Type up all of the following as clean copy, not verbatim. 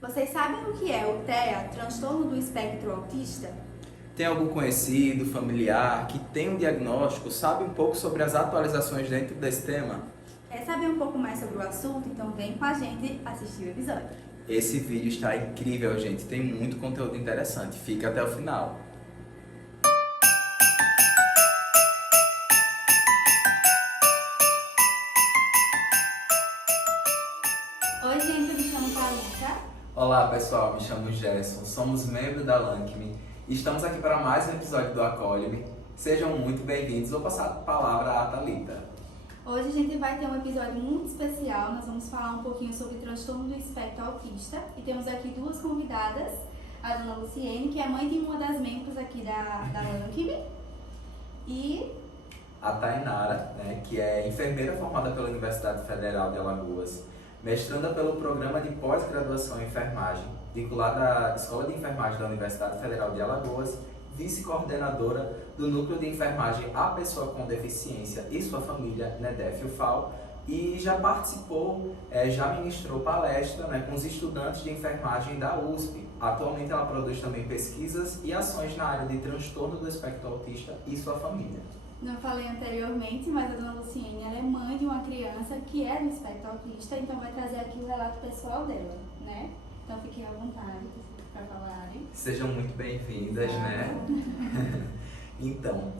Vocês sabem o que é o TEA, transtorno do espectro autista? Tem algum conhecido, familiar, que tem um diagnóstico, sabe um pouco sobre as atualizações dentro desse tema? Quer saber um pouco mais sobre o assunto? Então vem com a gente assistir o episódio. Esse vídeo está incrível, gente. Tem muito conteúdo interessante. Fica até o final. Oi, gente, eu me chamo Thalita. Olá, pessoal. Me chamo Gerson. Somos membros da LANCME e estamos aqui para mais um episódio do Acolhe-me. Sejam muito bem-vindos. Vou passar a palavra à Thalita. Hoje a gente vai ter um episódio muito especial. Nós vamos falar um pouquinho sobre transtorno do espectro autista e temos aqui duas convidadas, a dona Luciene, que é mãe de uma das membros aqui da LANCME, e A Tainara, que é enfermeira formada pela Universidade Federal de Alagoas, mestranda pelo Programa de Pós-Graduação em Enfermagem, vinculada à Escola de Enfermagem da Universidade Federal de Alagoas, vice-coordenadora do Núcleo de Enfermagem à Pessoa com Deficiência e sua família, NEDEF-UFAL, e já participou, já ministrou palestra com os estudantes de enfermagem da USP. Atualmente ela produz também pesquisas e ações na área de transtorno do espectro autista e sua família. não falei anteriormente, mas a dona Luciene, ela é mãe de uma criança que é do espectro autista, então vai trazer aqui o relato pessoal dela, né? Então fiquem à vontade para falarem. Sejam muito bem-vindas, Então,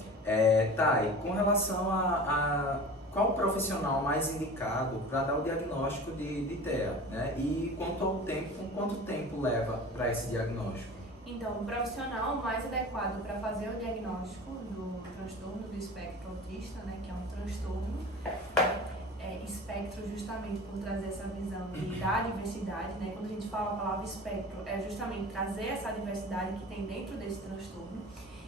Thay, com relação a qual o profissional mais indicado para dar o diagnóstico de TEA, E quanto tempo leva para esse diagnóstico? Então, o profissional mais adequado para fazer o diagnóstico do transtorno do espectro autista, que é um transtorno, espectro justamente por trazer essa visão da diversidade, Quando a gente fala a palavra espectro, é justamente trazer essa diversidade que tem dentro desse transtorno.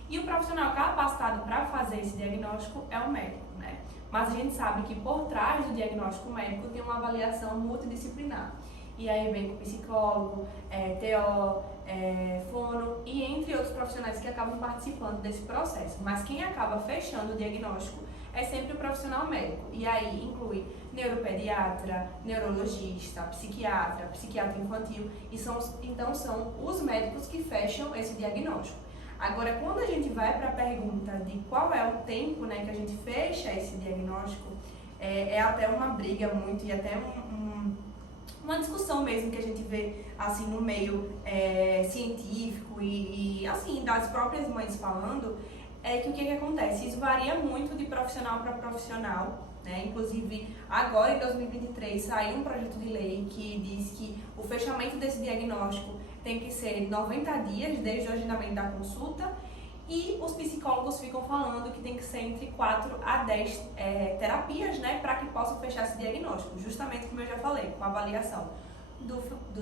E o profissional capacitado para fazer esse diagnóstico é o médico, Mas a gente sabe que por trás do diagnóstico médico tem uma avaliação multidisciplinar. E aí vem com psicólogo, TO, fono e entre outros profissionais que acabam participando desse processo. Mas quem acaba fechando o diagnóstico é sempre o profissional médico. E aí inclui neuropediatra, neurologista, psiquiatra infantil. E são os médicos que fecham esse diagnóstico. Agora, quando a gente vai para a pergunta de qual é o tempo que a gente fecha esse diagnóstico, é até uma briga muito e até uma discussão mesmo que a gente vê assim no meio científico e assim das próprias mães falando, é que o que acontece? Isso varia muito de profissional para profissional, Inclusive, agora em 2023 saiu um projeto de lei que diz que o fechamento desse diagnóstico tem que ser 90 dias desde o agendamento da consulta e os psicólogos ficam falando que tem que ser entre 4 a 10 terapias, para que possam fechar esse diagnóstico, justamente como eu já falei, com a avaliação do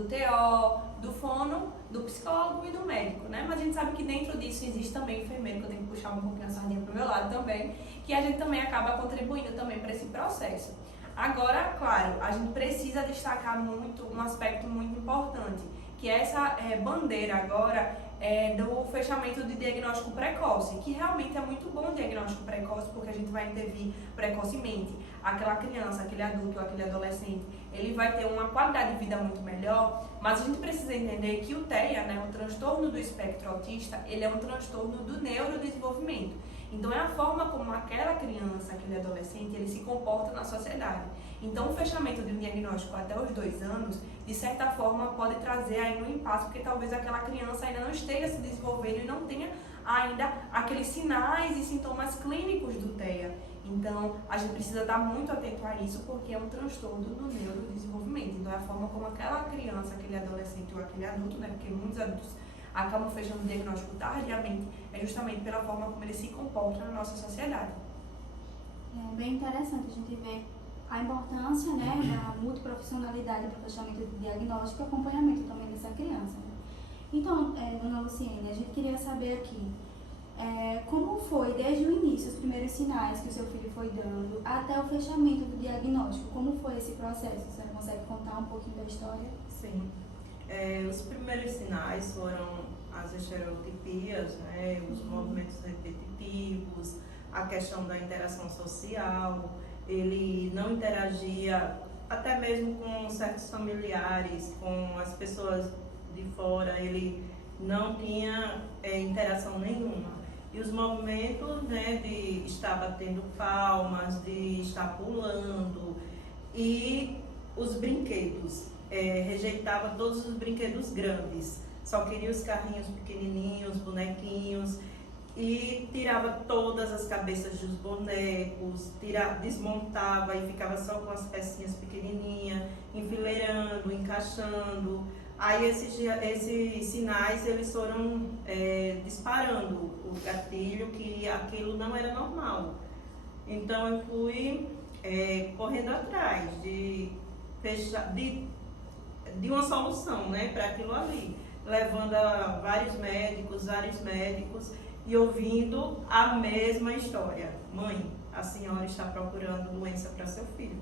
TO, do fono, do psicólogo e do médico, Mas a gente sabe que dentro disso existe também enfermeiro, que eu tenho que puxar um pouquinho a sardinha pro meu lado também, que a gente também acaba contribuindo também para esse processo. Agora, claro, a gente precisa destacar muito um aspecto muito importante, que é essa bandeira agora do fechamento de diagnóstico precoce, que realmente é muito bom o diagnóstico precoce, porque a gente vai intervir precocemente. Aquela criança, aquele adulto ou aquele adolescente, ele vai ter uma qualidade de vida muito melhor, mas a gente precisa entender que o TEA, o transtorno do espectro autista, ele é um transtorno do neurodesenvolvimento. Então, é a forma como aquela criança, aquele adolescente, ele se comporta na sociedade. Então, o fechamento de um diagnóstico até os 2 anos, de certa forma, pode trazer aí um impasse, porque talvez aquela criança ainda não esteja se desenvolvendo e não tenha ainda aqueles sinais e sintomas clínicos do TEA. Então, a gente precisa estar muito atento a isso, porque é um transtorno do neurodesenvolvimento. Então, é a forma como aquela criança, aquele adolescente ou aquele adulto, porque muitos adultos acabam fechando o diagnóstico tardiamente, é justamente pela forma como ele se comporta na nossa sociedade. É bem interessante a gente ver a importância da multiprofissionalidade para o fechamento do diagnóstico e acompanhamento também dessa criança. Então, dona Luciene, a gente queria saber aqui, como foi desde o início, os primeiros sinais que o seu filho foi dando, até o fechamento do diagnóstico? Como foi esse processo? Você consegue contar um pouquinho da história? Sim. Os primeiros sinais foram as estereotipias, os movimentos repetitivos, a questão da interação social. Ele não interagia até mesmo com certos familiares, com as pessoas de fora, ele não tinha interação nenhuma. E os movimentos, né, de estar batendo palmas, de estar pulando, e os brinquedos, rejeitava todos os brinquedos grandes, só queria os carrinhos pequenininhos, bonequinhos, e tirava todas as cabeças dos bonecos, desmontava e ficava só com as pecinhas pequenininhas, enfileirando, encaixando. Aí esses sinais eles foram disparando o gatilho, que aquilo não era normal. Então eu fui correndo atrás de uma solução, né, para aquilo ali, levando a vários médicos e ouvindo a mesma história. Mãe, a senhora está procurando doença para seu filho.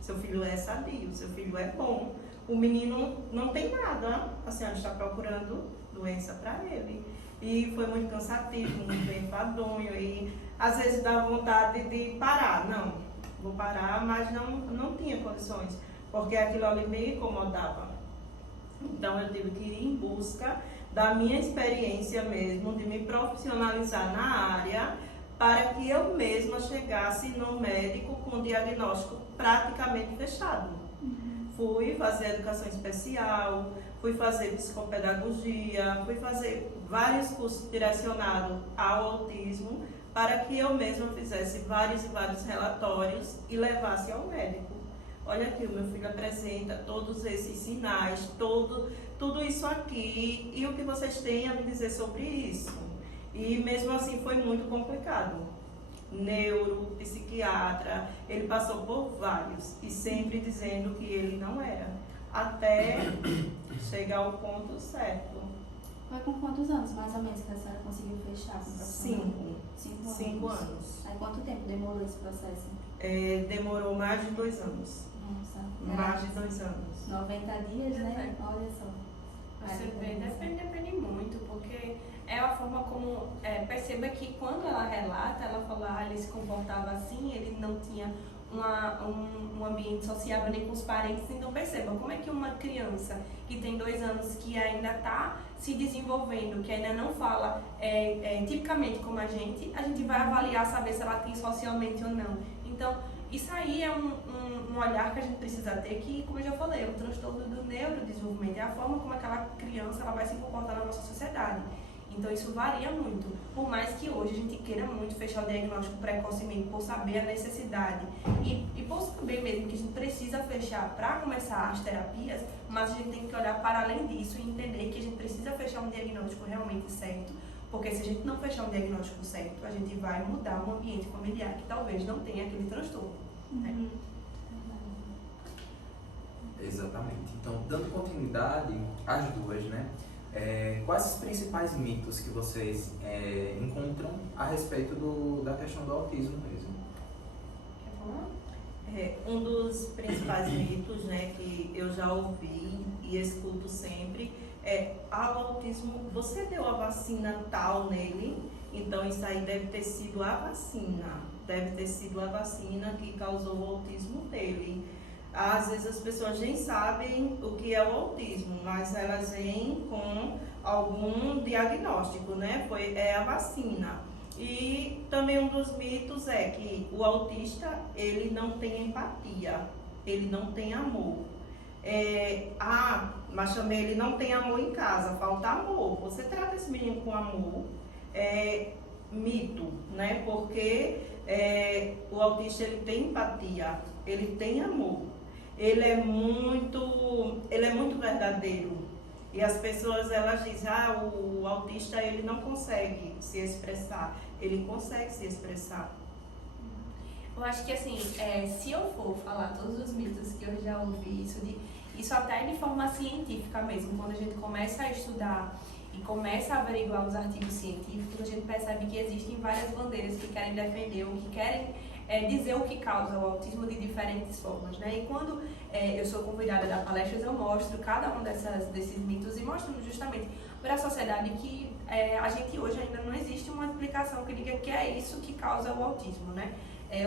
Seu filho é sadio, seu filho é bom. O menino não tem nada, a senhora está procurando doença para ele. E foi muito cansativo, muito enfadonho, e às vezes dá vontade de parar. Não, vou parar, mas não tinha condições, porque aquilo ali me incomodava. Então eu tive que ir em busca da minha experiência mesmo, de me profissionalizar na área, para que eu mesma chegasse no médico com o diagnóstico praticamente fechado. Fui fazer educação especial, fui fazer psicopedagogia, fui fazer vários cursos direcionados ao autismo, para que eu mesma fizesse vários e vários relatórios e levasse ao médico. Olha aqui, o meu filho apresenta todos esses sinais, tudo isso aqui, e o que vocês têm a me dizer sobre isso? E mesmo assim foi muito complicado. Neuro, psiquiatra, ele passou por vários, e sempre dizendo que ele não era, até chegar ao ponto certo. Foi com quantos anos, mais ou menos, que a senhora conseguiu fechar com o profissional? 5 anos. Aí quanto tempo demorou esse processo? Demorou mais de 2 anos. Nossa. Mais de 2 anos. 90 dias, né? Olha só. Você vê, depende muito, porque é a forma como, perceba que quando ela relata, ela fala, ele se comportava assim, ele não tinha um ambiente sociável nem com os parentes. Então perceba como é que uma criança que tem 2 anos, que ainda está se desenvolvendo, que ainda não fala tipicamente como a gente vai avaliar, saber se ela tem socialmente ou não. Então isso aí é um olhar que a gente precisa ter, que, como eu já falei, é o transtorno do neurodesenvolvimento, é a forma como aquela criança ela vai se comportar na nossa sociedade. Então isso varia muito, por mais que hoje a gente queira muito fechar o diagnóstico precocemente, por saber a necessidade e por saber mesmo que a gente precisa fechar para começar as terapias, mas a gente tem que olhar para além disso e entender que a gente precisa fechar um diagnóstico realmente certo, porque se a gente não fechar um diagnóstico certo, a gente vai mudar um ambiente familiar que talvez não tenha aquele transtorno. Né? Exatamente. Então, dando continuidade às duas, né? Quais os principais mitos que vocês encontram a respeito da questão do autismo mesmo? Quer falar? Um dos principais mitos, né, que eu já ouvi e escuto sempre o autismo, você deu a vacina tal nele, então isso aí deve ter sido a vacina que causou o autismo dele. Às vezes as pessoas nem sabem o que é o autismo, mas elas vêm com algum diagnóstico, né? É a vacina. E também um dos mitos é que o autista, ele não tem empatia, ele não tem amor. Mas também ele não tem amor em casa, falta amor. Você trata esse menino com amor, mito, né? Porque o autista, ele tem empatia, ele tem amor. Ele é muito verdadeiro. E as pessoas, elas dizem, o autista, ele não consegue se expressar. Ele consegue se expressar. Eu acho que assim, se eu for falar todos os mitos que eu já ouvi, isso até de forma científica mesmo, quando a gente começa a estudar e começa a averiguar os artigos científicos, a gente percebe que existem várias bandeiras que querem defender ou que querem dizer o que causa o autismo de diferentes formas, né? E quando eu sou convidada a dar palestras, eu mostro cada um desses mitos e mostro justamente para a sociedade que a gente hoje ainda não existe uma explicação que diga que é isso que causa o autismo, né?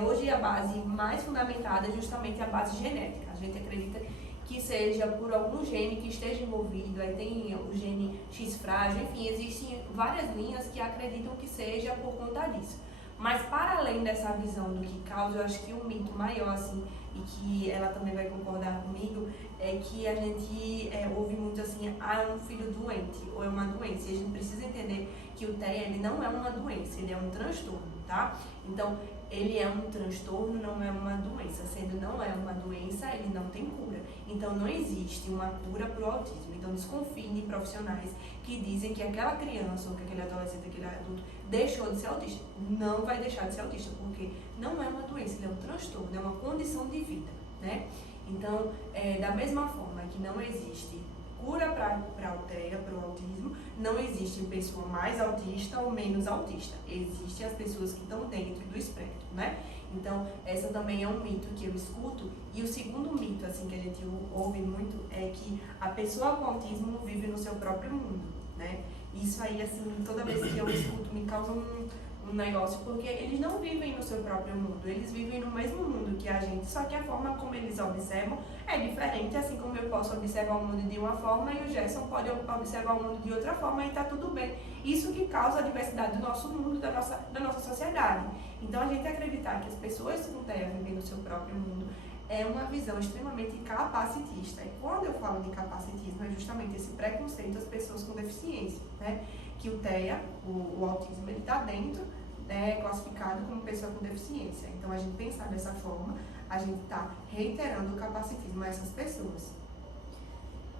Hoje a base mais fundamentada é justamente a base genética. A A gente acredita que seja por algum gene que esteja envolvido, aí tem o gene X frágil, enfim, existem várias linhas que acreditam que seja por conta disso. Mas para além dessa visão do que causa, eu acho que um mito maior, assim, e que ela também vai concordar comigo, é que a gente ouve muito assim, é um filho doente, ou é uma doença. E a gente precisa entender que o TEA, ele não é uma doença, ele é um transtorno, tá? Então, ele é um transtorno, não é uma doença. Sendo não é uma doença, ele não tem cura. Então, não existe uma cura para o autismo. Então, desconfie de profissionais que dizem que aquela criança, ou que aquele adolescente, aquele adulto, deixou de ser autista. Não vai deixar de ser autista, porque não é uma doença, ele é um transtorno, é uma condição de vida, né? Então, da mesma forma que não existe cura para a TEA, para o autismo, não existe pessoa mais autista ou menos autista. Existem as pessoas que estão dentro do espectro, né? Então, essa também é um mito que eu escuto. E o segundo mito, assim, que a gente ouve muito, é que a pessoa com autismo vive no seu próprio mundo, né? Isso aí, assim, toda vez que eu escuto, me causa um negócio, porque eles não vivem no seu próprio mundo, eles vivem no mesmo mundo que a gente, só que a forma como eles observam é diferente, assim como eu posso observar o mundo de uma forma e o Gerson pode observar o mundo de outra forma e tá tudo bem. Isso que causa a diversidade do nosso mundo, da nossa sociedade. Então, a gente acreditar que as pessoas com TEA vivem no seu próprio mundo é uma visão extremamente capacitista. E quando eu falo de capacitismo, é justamente esse preconceito às pessoas com deficiência, né? Que o TEA, o autismo, ele está dentro, né, classificado como pessoa com deficiência. Então, a gente pensar dessa forma, a gente está reiterando o capacitismo a essas pessoas.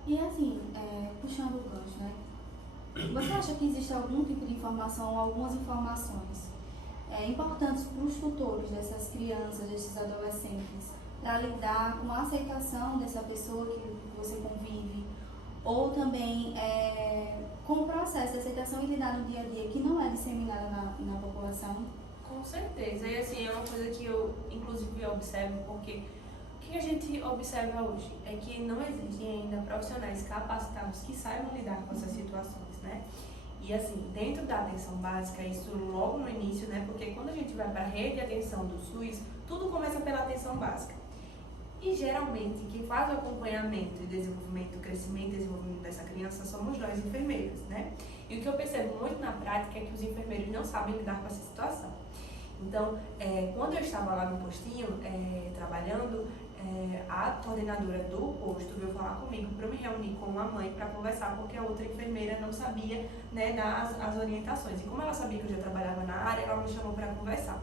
E assim, puxando o gancho, né? Você acha que existe algum tipo de informação, algumas informações importantes para os tutores dessas crianças, desses adolescentes, para lidar com a aceitação dessa pessoa que você convive, ou também com o processo de aceitação e lidar no dia a dia que não é disseminado na população? Com certeza. E assim, é uma coisa que eu, inclusive, observo, porque o que a gente observa hoje é que não existem ainda profissionais capacitados que saibam lidar com essas situações, né? E assim, dentro da atenção básica, isso logo no início, né? Porque quando a gente vai para a rede de atenção do SUS, tudo começa pela atenção básica. E geralmente, quem faz o acompanhamento e desenvolvimento, o crescimento e desenvolvimento dessa criança somos nós, enfermeiros, né? E o que eu percebo muito na prática é que os enfermeiros não sabem lidar com essa situação. Então, quando eu estava lá no postinho, trabalhando, a coordenadora do posto veio falar comigo para eu me reunir com uma mãe para conversar, porque a outra enfermeira não sabia, né, dar as orientações. E como ela sabia que eu já trabalhava na área, ela me chamou para conversar.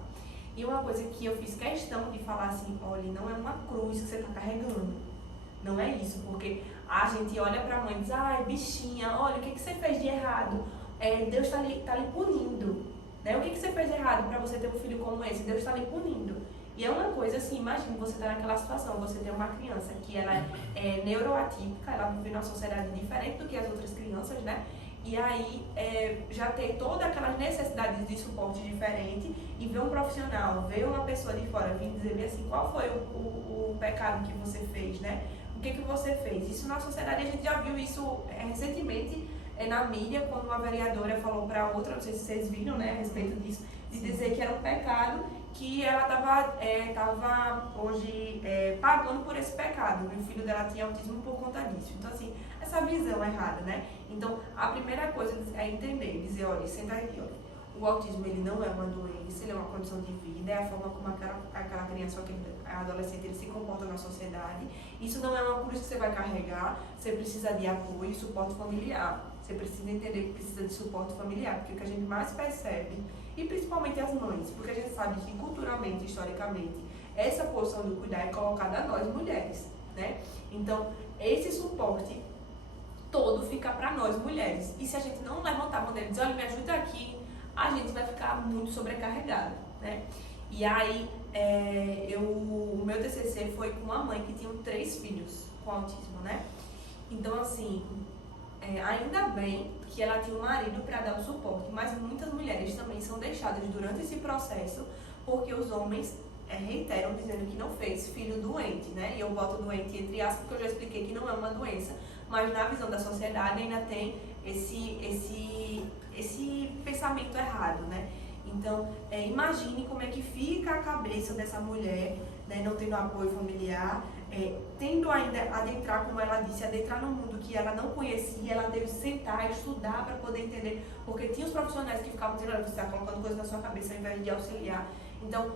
E uma coisa que eu fiz questão de falar assim, olha, não é uma cruz que você está carregando. Não é isso, porque a gente olha para a mãe e diz, ai, bichinha, olha, o que você fez de errado? Deus está lhe punindo. Né? O que você fez de errado para você ter um filho como esse? Deus está lhe punindo. E é uma coisa assim, imagina você estar naquela situação, você tem uma criança que ela é neuroatípica, ela vive numa sociedade diferente do que as outras crianças, né? E aí já ter todas aquelas necessidades de suporte diferente e ver um profissional, ver uma pessoa de fora vir dizer assim, qual foi o pecado que você fez, né? O que você fez? Isso na sociedade, a gente já viu isso recentemente na mídia, quando uma vereadora falou para outra, não sei se vocês viram, né, a respeito disso, de dizer que era um pecado, que ela estava hoje pagando por esse pecado, e o filho dela tinha autismo por conta disso. Então, assim, essa visão errada, né? Então, a primeira coisa é entender, dizer, olha, senta aqui, olha, o autismo, ele não é uma doença, ele é uma condição de vida, é a forma como aquela criança ou aquele adolescente, ele se comporta na sociedade. Isso não é uma cruz que você vai carregar, você precisa de apoio e suporte familiar. Você precisa entender que precisa de suporte familiar, porque o que a gente mais percebe, e principalmente as mães, porque a gente sabe que culturalmente, historicamente, essa posição do cuidar é colocada a nós mulheres, né? Então, esse suporte todo fica para nós mulheres. E se a gente não levantar a mão dele e dizer, olha, me ajuda aqui, a gente vai ficar muito sobrecarregada, né? E aí, o meu TCC foi com uma mãe que tinha 3 filhos com autismo, né? Então, assim, ainda bem que ela tinha um marido para dar o suporte, mas muitas mulheres também são deixadas durante esse processo porque os homens reiteram dizendo que não fez filho doente, né? E eu boto doente entre aspas porque eu já expliquei que não é uma doença, mas na visão da sociedade ainda tem esse pensamento errado, né? Então, imagine como é que fica a cabeça dessa mulher, né, não tendo apoio familiar, tendo ainda adentrar, como ela disse, adentrar num mundo que ela não conhecia, ela teve que sentar, estudar para poder entender, porque tinha os profissionais que ficavam dizendo, olha, você está colocando coisas na sua cabeça ao invés de auxiliar. Então,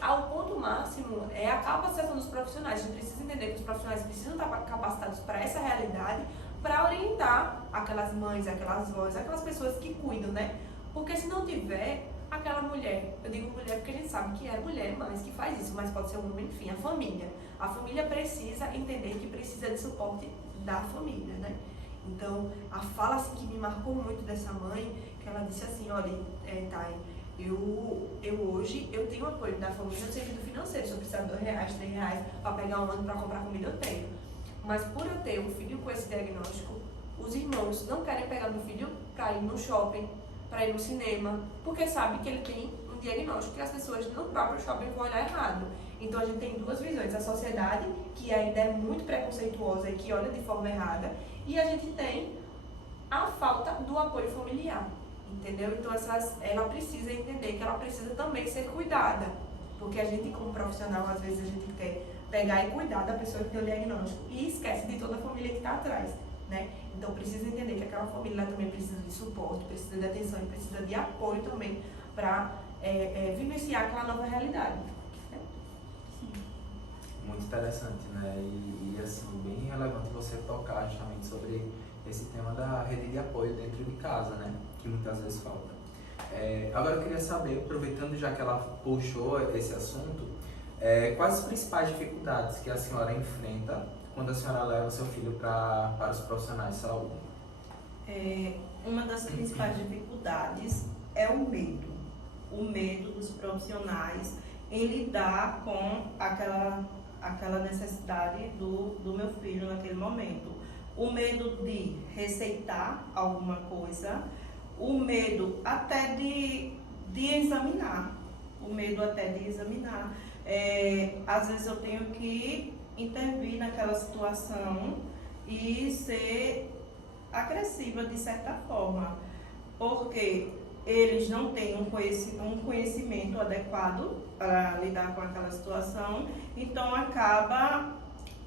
ao ponto máximo é a capacitação dos profissionais. A gente precisa entender que os profissionais precisam estar capacitados para essa realidade, para orientar aquelas mães, aquelas vós, aquelas pessoas que cuidam, né? Porque se não tiver aquela mulher, eu digo mulher porque a gente sabe que é mulher, mães que faz isso, mas pode ser um homem, enfim, a família. A família precisa entender que precisa de suporte da família, né? Então, a fala assim, que me marcou muito dessa mãe, que ela disse assim, olha, Thay, eu hoje tenho apoio da família no sentido financeiro, se eu precisar de R$2, R$3 para pegar um ano para comprar comida, eu tenho. Mas por eu ter um filho com esse diagnóstico, os irmãos não querem pegar meu filho para ir no shopping, para ir no cinema, porque sabe que ele tem um diagnóstico que as pessoas no próprio shopping vão olhar errado. Então a gente tem duas visões, a sociedade, que ainda é muito preconceituosa e que olha de forma errada, e a gente tem a falta do apoio familiar, entendeu? Então ela precisa entender que ela precisa também ser cuidada, porque a gente como profissional, às vezes a gente quer pegar e cuidar da pessoa que tem o diagnóstico e esquece de toda a família que está atrás, né? Então precisa entender que aquela família também precisa de suporte, precisa de atenção e precisa de apoio também para vivenciar aquela nova realidade. Né? Muito interessante, né? E assim, bem relevante você tocar justamente sobre esse tema da rede de apoio dentro de casa, né? Que muitas vezes falta. Agora eu queria saber, aproveitando já que ela puxou esse assunto, quais as principais dificuldades que a senhora enfrenta quando a senhora leva o seu filho para os profissionais de saúde? Uma das principais dificuldades é o medo dos profissionais em lidar com aquela necessidade do meu filho naquele momento. O medo de receitar alguma coisa, o medo até de examinar, às vezes eu tenho que intervir naquela situação e ser agressiva de certa forma, porque eles não têm um conhecimento adequado para lidar com aquela situação, então acaba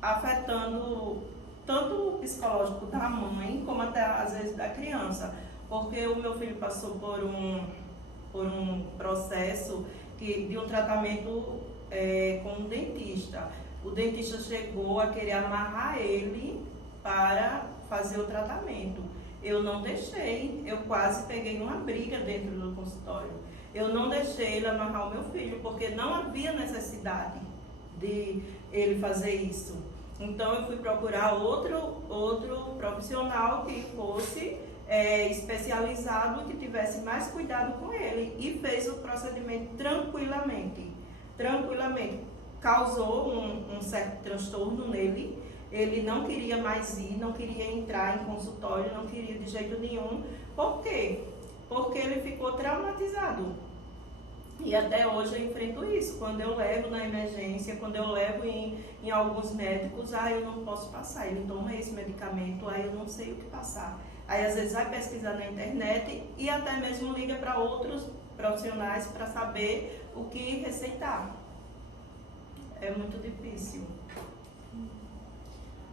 afetando tanto o psicológico da mãe como até às vezes da criança, porque o meu filho passou por um processo de um tratamento com um dentista. O dentista chegou a querer amarrar ele para fazer o tratamento. Eu não deixei, eu quase peguei uma briga dentro do consultório. Eu não deixei ele amarrar o meu filho, porque não havia necessidade de ele fazer isso. Então eu fui procurar outro profissional que fosse especializado, que tivesse mais cuidado com ele, e fez o procedimento tranquilamente. Causou um certo transtorno nele. Ele não queria mais ir, não queria entrar em consultório, não queria de jeito nenhum. Por quê? Porque ele ficou traumatizado. E até hoje eu enfrento isso. Quando eu levo na emergência, quando eu levo em alguns médicos, eu não posso passar. Ele toma esse medicamento, eu não sei o que passar. Aí às vezes vai pesquisar na internet e até mesmo liga para outros profissionais para saber o que receitar. É muito difícil.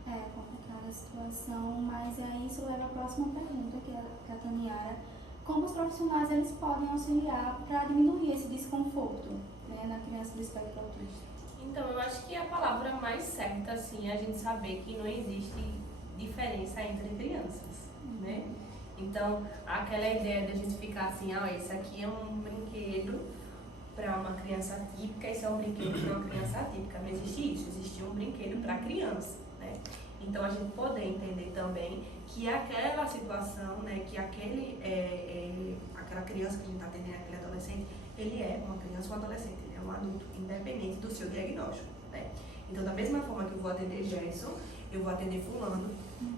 É complicada a situação, mas aí isso leva à próxima pergunta, que é a Taniara. Como os profissionais eles podem auxiliar para diminuir esse desconforto, né, na criança do espectro autista? Então, eu acho que a palavra mais certa, assim, é a gente saber que não existe diferença entre crianças, né? Então, aquela ideia de a gente ficar assim, esse aqui é um brinquedo para uma criança atípica, esse é um brinquedo para uma criança atípica. Não existe isso, existe um brinquedo para criança, né? Então, a gente poder entender também que aquela situação, né, que aquela criança que a gente está atendendo, aquele adolescente, ele é uma criança ou um adolescente, ele é um adulto, independente do seu diagnóstico, né? Então, da mesma forma que eu vou atender Gerson, eu vou atender fulano,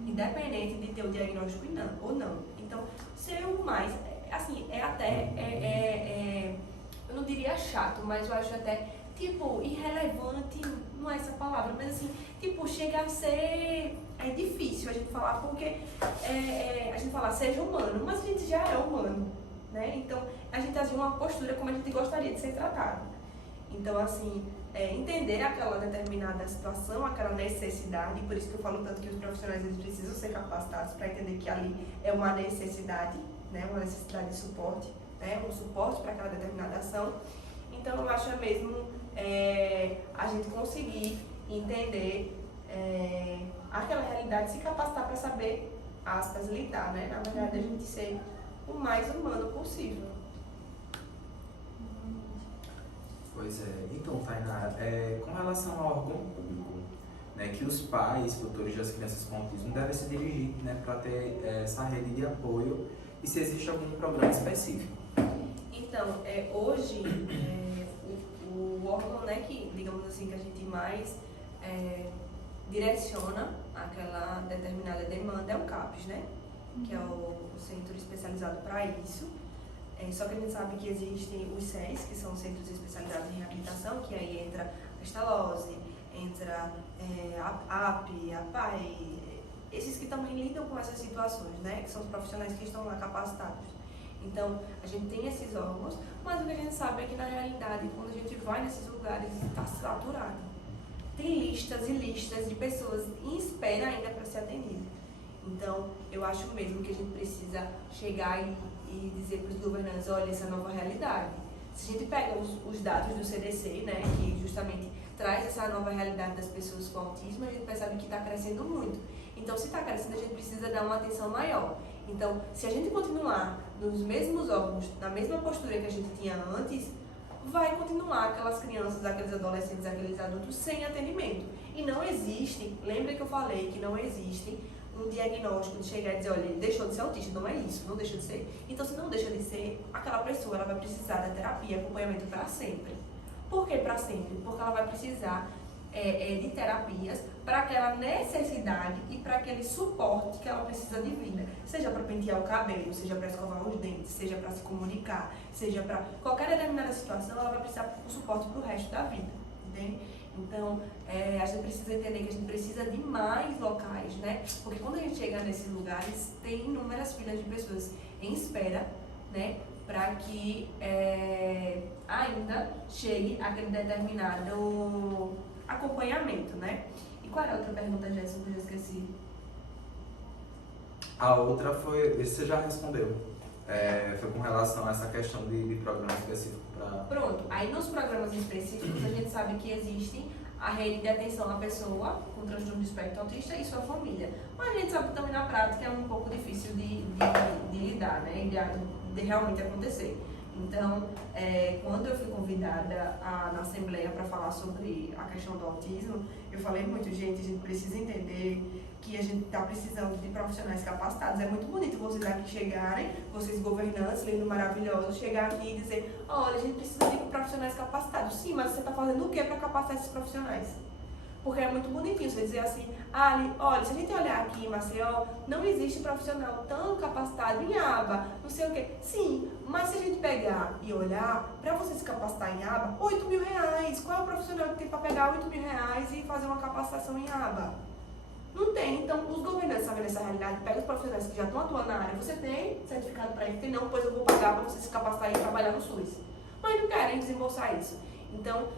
independente de ter o diagnóstico ou não. Então, ser o mais, assim, eu não diria chato, mas eu acho até, irrelevante, não é essa palavra, mas assim, chega a ser difícil a gente falar, porque a gente fala seja humano, mas a gente já é humano, né? Então, a gente tem uma postura como a gente gostaria de ser tratado. Então, assim, entender aquela determinada situação, aquela necessidade, por isso que eu falo tanto que os profissionais eles precisam ser capacitados para entender que ali é uma necessidade, né, uma necessidade de suporte, né, um suporte para aquela determinada ação. Então, eu acho mesmo a gente conseguir entender aquela realidade, se capacitar para saber, aspas, lidar, né? Na verdade, a gente ser o mais humano possível. Pois é. Então, Tainá, com relação ao órgão público, né, que os pais, tutores das crianças com autismo devem se dirigir, né, para ter essa rede de apoio e se existe algum programa específico. Então, hoje, o órgão, né, que, digamos assim, que a gente mais direciona aquela determinada demanda é o CAPES, né? Que é o centro especializado para isso. Só que a gente sabe que existem os CES, que são centros especializados em reabilitação, que aí entra a Pestalozzi, entra a AP, a PAI, esses que também lidam com essas situações, né? Que são os profissionais que estão lá capacitados. Então, a gente tem esses órgãos, mas o que a gente sabe é que na realidade, quando a gente vai nesses lugares, está saturado. Tem listas e listas de pessoas em espera ainda para ser atendido. Então, eu acho mesmo que a gente precisa chegar e dizer para os governantes, olha, essa é a nova realidade. Se a gente pega os dados do CDC, né, que justamente traz essa nova realidade das pessoas com autismo, a gente percebe que está crescendo muito. Então, se está crescendo, a gente precisa dar uma atenção maior. Então, se a gente continuar nos mesmos órgãos, na mesma postura que a gente tinha antes, vai continuar aquelas crianças, aqueles adolescentes, aqueles adultos sem atendimento. E não existe, lembra que eu falei que não existe um diagnóstico de chegar e dizer, olha, ele deixou de ser autista, não é isso, não deixa de ser. Então, se não deixa de ser, aquela pessoa ela vai precisar da terapia, acompanhamento para sempre. Por que para sempre? Porque ela vai precisar de terapias para aquela necessidade e para aquele suporte que ela precisa de vida. Seja para pentear o cabelo, seja para escovar os dentes, seja para se comunicar, seja para qualquer determinada situação, ela vai precisar de suporte para o resto da vida, entende? Então, a gente precisa entender que a gente precisa de mais locais, né? Porque quando a gente chega nesses lugares, tem inúmeras filas de pessoas em espera, né? Para que ainda chegue aquele determinado acompanhamento, né? E qual era a outra pergunta, Jéssica, que eu já esqueci? A outra foi, esse você já respondeu, foi com relação a essa questão de programa específico para... Pronto, aí nos programas específicos a gente sabe que existe a rede de atenção à pessoa com transtorno do espectro autista e sua família. Mas a gente sabe que também na prática é um pouco difícil de lidar, né? De realmente acontecer. Então, quando eu fui convidada na Assembleia para falar sobre a questão do autismo, eu falei muito, gente, a gente precisa entender que a gente está precisando de profissionais capacitados. É muito bonito vocês aqui chegarem, vocês governantes, lindo, maravilhoso, chegar aqui e dizer, olha, a gente precisa de profissionais capacitados. Sim, mas você está fazendo o que para capacitar esses profissionais? Porque é muito bonitinho você dizer assim, olha, se a gente olhar aqui em Maceió, não existe profissional tão capacitado em aba, não sei o quê. Sim, mas se a gente pegar e olhar, para você se capacitar em aba, R$8.000. Qual é o profissional que tem para pegar R$8.000 e fazer uma capacitação em aba? Não tem. Então, os governantes sabem dessa realidade, pega os profissionais que já estão atuando na área, você tem certificado para isso? Tem não, pois eu vou pagar para você se capacitar e trabalhar no SUS. Mas não querem desembolsar isso. Então,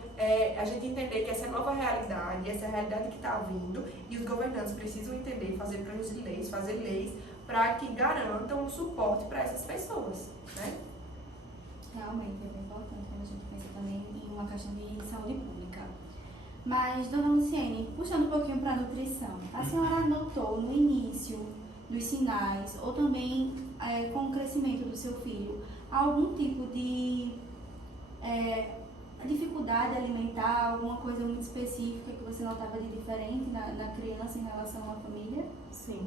a gente entender que essa é a nova realidade, essa é a realidade que está vindo, e os governantes precisam entender, fazer planos de leis, fazer leis para que garantam o suporte para essas pessoas, né? Realmente é bem importante quando a gente pensa também em uma questão de saúde pública. Mas, dona Luciene, puxando um pouquinho para a nutrição, a senhora notou no início dos sinais, ou também com o crescimento do seu filho, algum tipo de dificuldade alimentar, alguma coisa muito específica que você notava de diferente na criança em relação à família? Sim.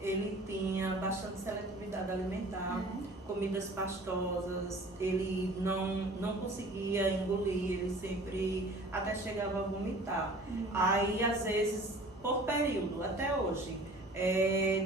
Ele tinha bastante seletividade alimentar, comidas pastosas, ele não conseguia engolir, ele sempre até chegava a vomitar. Aí, às vezes, por período, até hoje,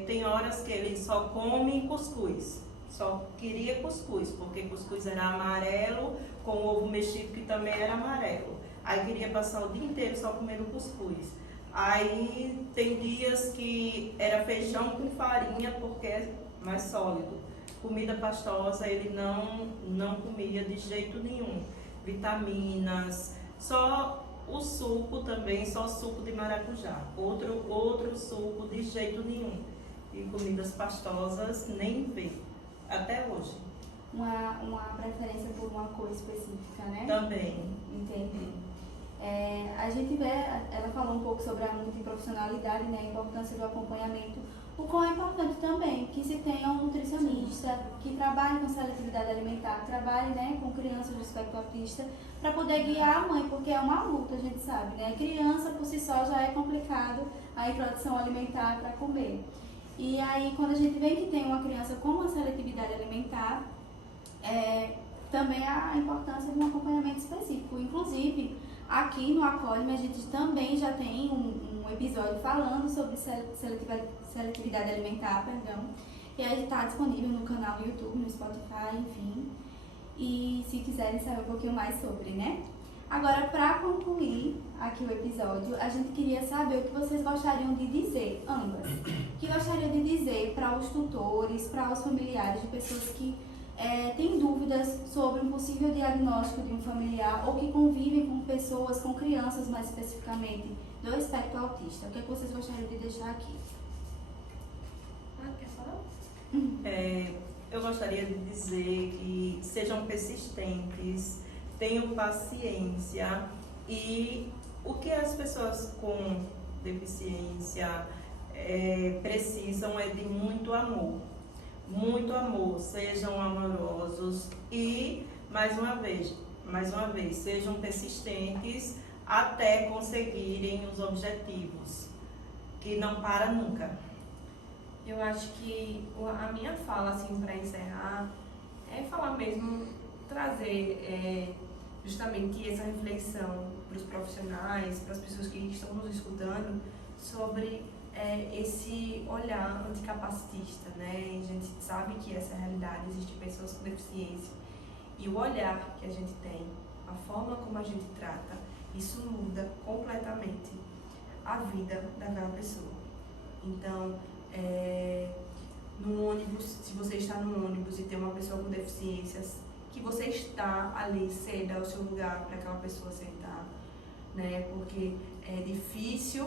tem horas que ele só come cuscuz. Só queria cuscuz, porque cuscuz era amarelo, com ovo mexido que também era amarelo. Aí queria passar o dia inteiro só comendo cuscuz. Aí tem dias que era feijão com farinha, porque é mais sólido. Comida pastosa ele não comia de jeito nenhum. Vitaminas, só o suco também, só suco de maracujá. Outro suco de jeito nenhum. E comidas pastosas nem vê, até hoje. Uma preferência por uma cor específica, né? Também. Entendi. A gente vê, ela falou um pouco sobre a multiprofissionalidade, né, a importância do acompanhamento, o qual é importante também que se tenha um nutricionista que trabalhe com seletividade alimentar, que trabalhe, né, com crianças do espectro autista, para poder guiar a mãe, porque é uma luta, a gente sabe, né? Criança por si só já é complicado a introdução alimentar para comer. E aí, quando a gente vê que tem uma criança com uma seletividade alimentar, também a importância de um acompanhamento específico. Inclusive, aqui no Acolhe, a gente também já tem um episódio falando sobre seletividade alimentar, e aí está disponível no canal do YouTube, no Spotify, enfim. E se quiserem saber um pouquinho mais sobre, né? Agora, para concluir aqui o episódio, a gente queria saber o que vocês gostariam de dizer, ambas. O que gostariam de dizer para os tutores, para os familiares de pessoas que têm dúvidas sobre um possível diagnóstico de um familiar ou que convivem com pessoas, com crianças mais especificamente, do espectro autista. O que é que vocês gostariam de deixar aqui? Quer falar? Eu gostaria de dizer que sejam persistentes, tenham paciência e o que as pessoas com deficiência precisam é de muito amor. Muito amor, sejam amorosos e, mais uma vez, sejam persistentes até conseguirem os objetivos, que não para nunca. Eu acho que a minha fala, assim, para encerrar, é falar mesmo, trazer justamente essa reflexão para os profissionais, para as pessoas que estão nos escutando, sobre esse olhar anticapacitista, né? A gente sabe que essa é a realidade, existem pessoas com deficiência, e o olhar que a gente tem, a forma como a gente trata, isso muda completamente a vida daquela pessoa. Então, no ônibus, se você está no ônibus e tem uma pessoa com deficiências, que você está ali, ceda o seu lugar para aquela pessoa sentar, né? Porque é difícil,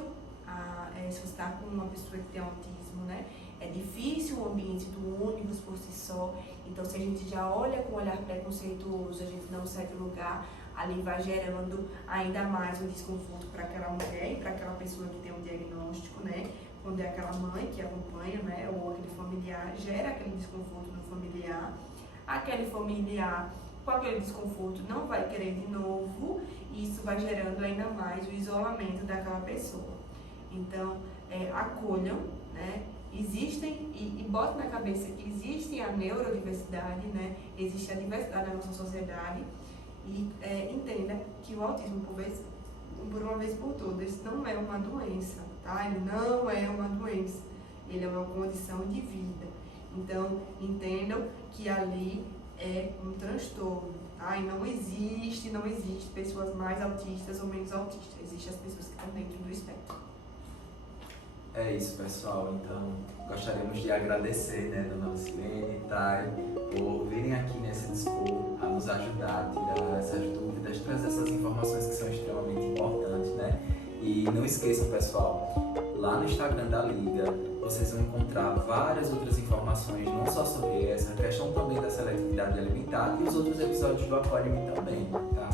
se você está com uma pessoa que tem autismo, né? É difícil o ambiente do ônibus por si só. Então, se a gente já olha com um olhar preconceituoso, a gente não cede o lugar, ali vai gerando ainda mais um desconforto para aquela mulher e para aquela pessoa que tem um diagnóstico, né? Quando é aquela mãe que acompanha, né? Ou aquele familiar, gera aquele desconforto no familiar. Aquele familiar com aquele desconforto não vai querer de novo, e isso vai gerando ainda mais o isolamento daquela pessoa. Então, acolham, né? Existem, e botem na cabeça que existe a neurodiversidade, né? Existe a diversidade na nossa sociedade, e entenda que o autismo, por uma vez por todas, não é uma doença, tá? Ele não é uma doença, ele é uma condição de vida. Então, entendam que ali é um transtorno, tá? E não existe pessoas mais autistas ou menos autistas. Existem as pessoas que estão dentro do espectro. É isso, pessoal. Então, gostaríamos de agradecer, né, dona Lucilene e Thay, por virem aqui nesse dispor a nos ajudar, tirar essas dúvidas, trazer essas informações que são extremamente importantes, né? E não esqueçam, pessoal, lá no Instagram da Liga, vocês vão encontrar várias outras informações, não só sobre essa questão também da seletividade alimentar e os outros episódios do Acolhe também, tá?